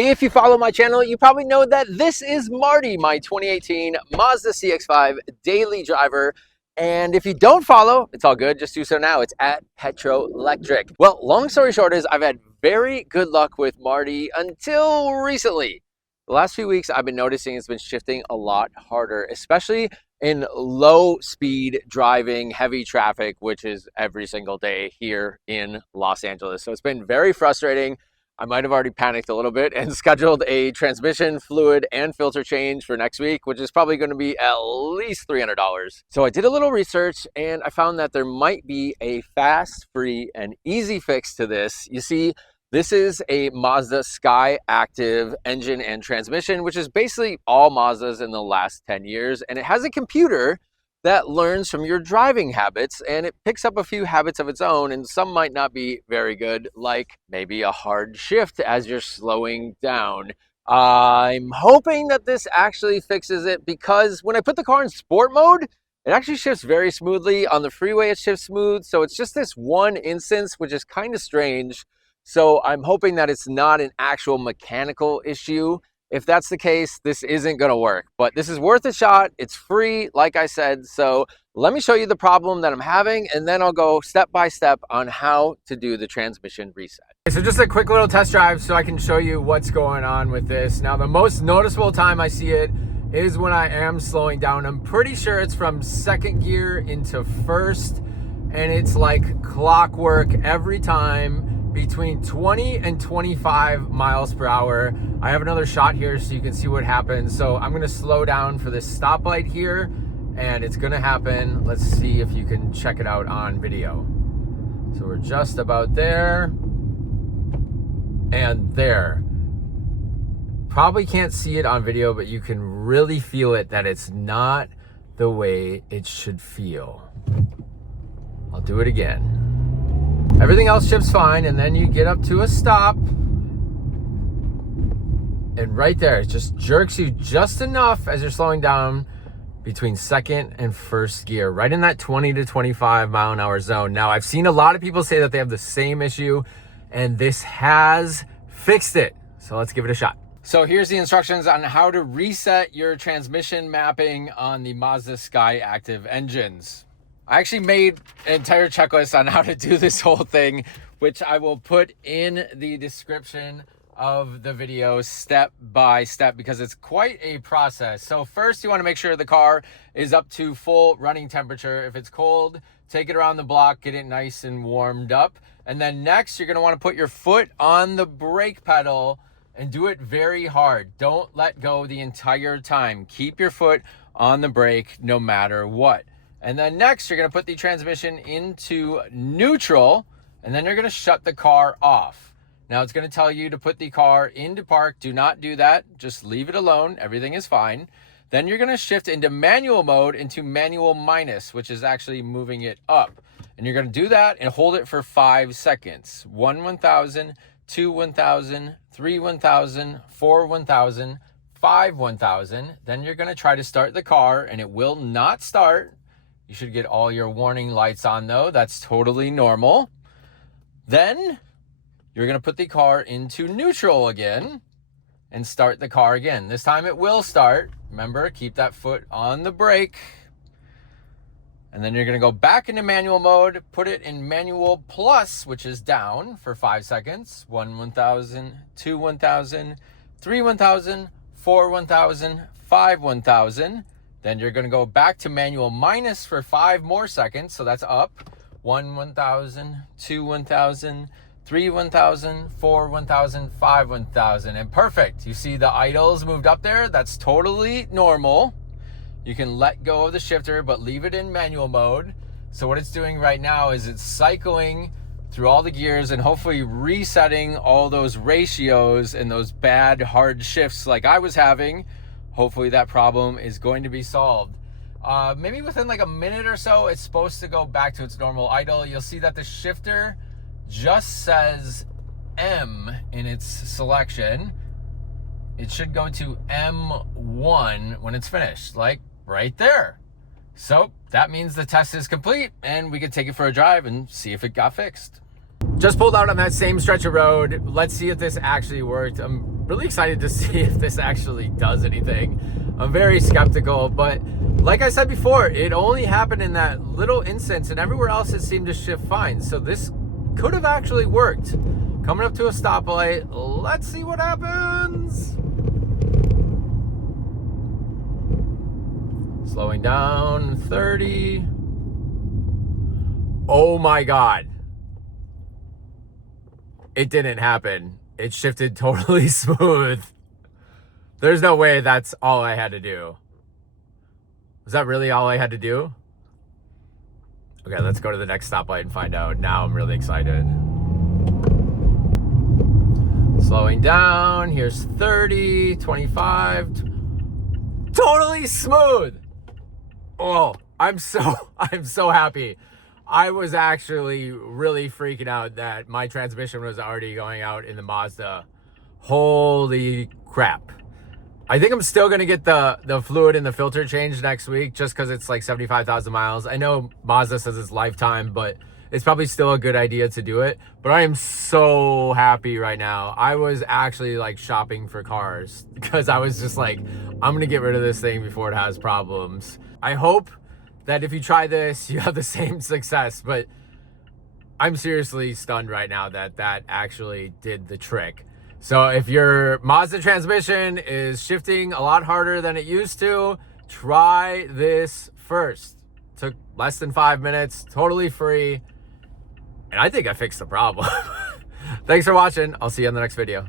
If you follow my channel, you probably know that this is Marty, my 2018 Mazda CX-5 daily driver. And if you don't follow, it's all good, just do so now. It's at Petroelectric. Well, long story short is I've had very good luck with Marty until recently. The last few weeks I've been noticing it's been shifting a lot harder, especially in low speed driving, heavy traffic, which is every single day here in Los Angeles. So it's been very frustrating. I might have already panicked a little bit and scheduled a transmission, fluid, and filter change for next week, which is probably going to be at least $300. So I did a little research and I found that there might be a fast, free, and easy fix to this. You see, this is a Mazda Skyactiv engine and transmission, which is basically all Mazdas in the last 10 years. And it has a computer that learns from your driving habits, and it picks up a few habits of its own, and some might not be very good, like maybe a hard shift as you're slowing down. I'm hoping that this actually fixes it, because when I put the car in sport mode, it actually shifts very smoothly. On the freeway, it shifts smooth. So it's just this one instance, which is kind of strange. So I'm hoping that it's not an actual mechanical issue. If that's the case, this isn't going to work, but this is worth a shot. It's free, like I said. So let me show you the problem that I'm having, and then I'll go step by step on how to do the transmission reset. So just a quick little test drive so I can show you what's going on with this. Now, the most noticeable time I see it is when I am slowing down. I'm pretty sure it's from second gear into first, and it's like clockwork every time, between 20 and 25 miles per hour. I have another shot here so you can see what happens. So I'm gonna slow down for this stoplight here, and it's gonna happen. Let's see if you can check it out on video. So we're just about there and there. Probably can't see it on video, but you can really feel it, that it's not the way it should feel. I'll do it again. Everything else shifts fine, and then you get up to a stop, and right there, it just jerks you just enough as you're slowing down between second and first gear, right in that 20 to 25 mile an hour zone. Now, I've seen a lot of people say that they have the same issue, and this has fixed it. So let's give it a shot. So here's the instructions on how to reset your transmission mapping on the Mazda Skyactiv engines. I actually made an entire checklist on how to do this whole thing, which I will put in the description of the video step by step, because it's quite a process. So first, you want to make sure the car is up to full running temperature. If it's cold, take it around the block, get it nice and warmed up. And then next, you're going to want to put your foot on the brake pedal and do it very hard. Don't let go the entire time. Keep your foot on the brake no matter what. And then next, you're going to put the transmission into neutral, and then you're going to shut the car off. Now, it's going to tell you to put the car into park. Do not do that. Just leave it alone. Everything is fine. Then you're going to shift into manual mode, into manual minus, which is actually moving it up. And you're going to do that and hold it for 5 seconds. 1, 1,000, 2, 1,000, 3, 1,000, 4, 1,000, 5, 1,000. Then you're going to try to start the car, and it will not start. You should get all your warning lights on though. That's totally normal. Then you're going to put the car into neutral again and start the car again. This time it will start. Remember, keep that foot on the brake. And then you're going to go back into manual mode, put it in manual plus, which is down, for 5 seconds. 1, 1,000, 2, 1,000, 3, 1,000, 4, 1,000, 5, 1,000. Then you're going to go back to manual minus for 5 more seconds. So that's up. 1, 1,000, 2, 1,000, 3, 1,000, 4, 1,000, 5, 1,000. And perfect. You see the idles moved up there? That's totally normal. You can let go of the shifter, but leave it in manual mode. So what it's doing right now is it's cycling through all the gears and hopefully resetting all those ratios and those bad hard shifts like I was having. Hopefully that problem is going to be solved. Maybe within like a minute or so, it's supposed to go back to its normal idle. You'll see that the shifter just says M in its selection. It should go to M1 when it's finished, like right there. So that means the test is complete, and we can take it for a drive and see if it got fixed. Just pulled out on that same stretch of road. Let's see if this actually worked. I'm really excited to see if this actually does anything. I'm very skeptical, but like I said before, it only happened in that little instance, and everywhere else it seemed to shift fine. So this could have actually worked. Coming up to a stoplight, let's see what happens. Slowing down, 30. Oh my God. It didn't happen. It shifted totally smooth. There's no way that's all I had to do. Was that really all I had to do? Okay, let's go to the next stoplight and find out. Now I'm really excited. Slowing down. Here's 30, 25. Totally smooth. Oh, I'm so happy. I was actually really freaking out that my transmission was already going out in the Mazda. Holy crap. I think I'm still going to get the fluid and the filter changed next week just because it's like 75,000 miles. I know Mazda says it's lifetime, but it's probably still a good idea to do it. But I am so happy right now. I was actually like shopping for cars because I was just like, I'm going to get rid of this thing before it has problems. I hope that if you try this, you have the same success. But I'm seriously stunned right now that that actually did the trick. So if your Mazda transmission is shifting a lot harder than it used to, try this first. Took less than 5 minutes, totally free. And I think I fixed the problem. Thanks for watching. I'll see you on the next video.